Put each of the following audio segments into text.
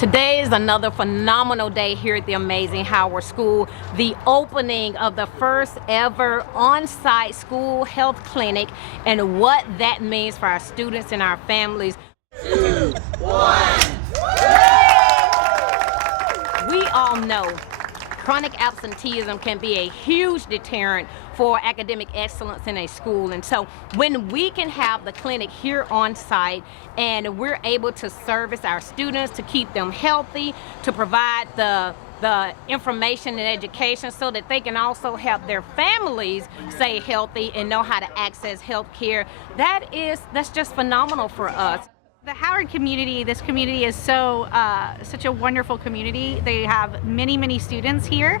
Today is another phenomenal day here at the amazing Howard School, the opening of the first ever on-site school health clinic and what that means for our students and our families. 2, 1. We all know chronic absenteeism can be a huge deterrent for academic excellence in a school, and so when we can have the clinic here on site and we're able to service our students, to keep them healthy, to provide the information and education so that they can also help their families stay healthy and know how to access health care, that's just phenomenal for us. The Howard community, this community is such a wonderful community. They have many students here.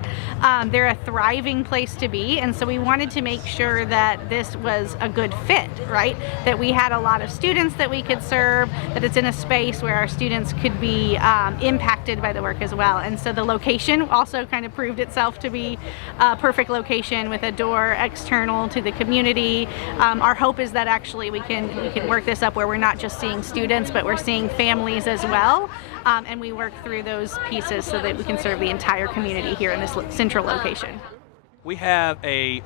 They're a thriving place to be, and so we wanted to make sure that this was a good fit, right? That we had a lot of students that we could serve, that it's in a space where our students could be impacted by the work as well. And so the location also kind of proved itself to be a perfect location with a door external to the community. Our hope is that actually we can work this up where we're not just seeing students, but we're seeing families as well, and we work through those pieces so that we can serve the entire community here in this central location. We have a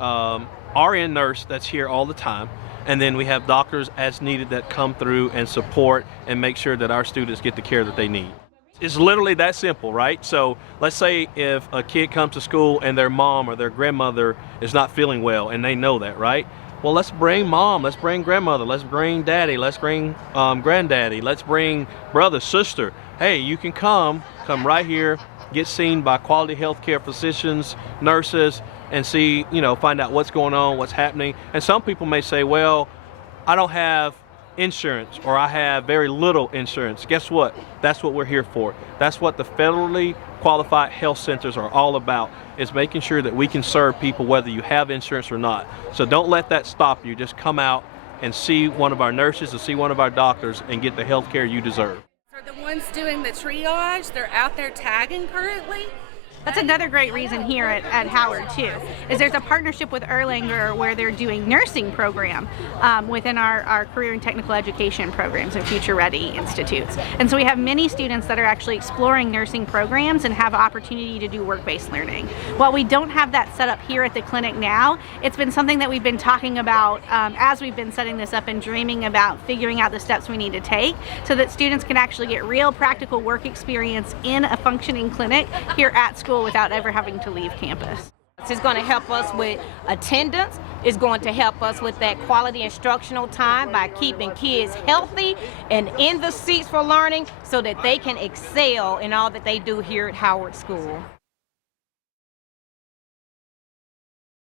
RN nurse that's here all the time, and then we have doctors as needed that come through and support and make sure that our students get the care that they need. It's literally that simple, right? So let's say if a kid comes to school and their mom or their grandmother is not feeling well, and they know that, right? Well, let's bring mom, let's bring grandmother, let's bring daddy, let's bring granddaddy, let's bring brother, sister. Hey, you can come right here, get seen by quality healthcare physicians, nurses, and see, find out what's going on, what's happening. And some people may say, well, I don't have insurance, or I have very little insurance. Guess what? That's what we're here for. That's what the federally qualified health centers are all about, is making sure that we can serve people whether you have insurance or not. So don't let that stop you. Just come out and see one of our nurses or see one of our doctors and get the health care you deserve. For the ones doing the triage, they're out there tagging currently. That's another great reason here at Howard too, is there's a partnership with Erlanger where they're doing nursing program within our career and technical education programs and future ready institutes. And so we have many students that are actually exploring nursing programs and have opportunity to do work-based learning. While we don't have that set up here at the clinic now, it's been something that we've been talking about as we've been setting this up and dreaming about figuring out the steps we need to take so that students can actually get real practical work experience in a functioning clinic here at school without ever having to leave campus. It's going to help us with attendance. It's going to help us with that quality instructional time by keeping kids healthy and in the seats for learning so that they can excel in all that they do here at Howard School.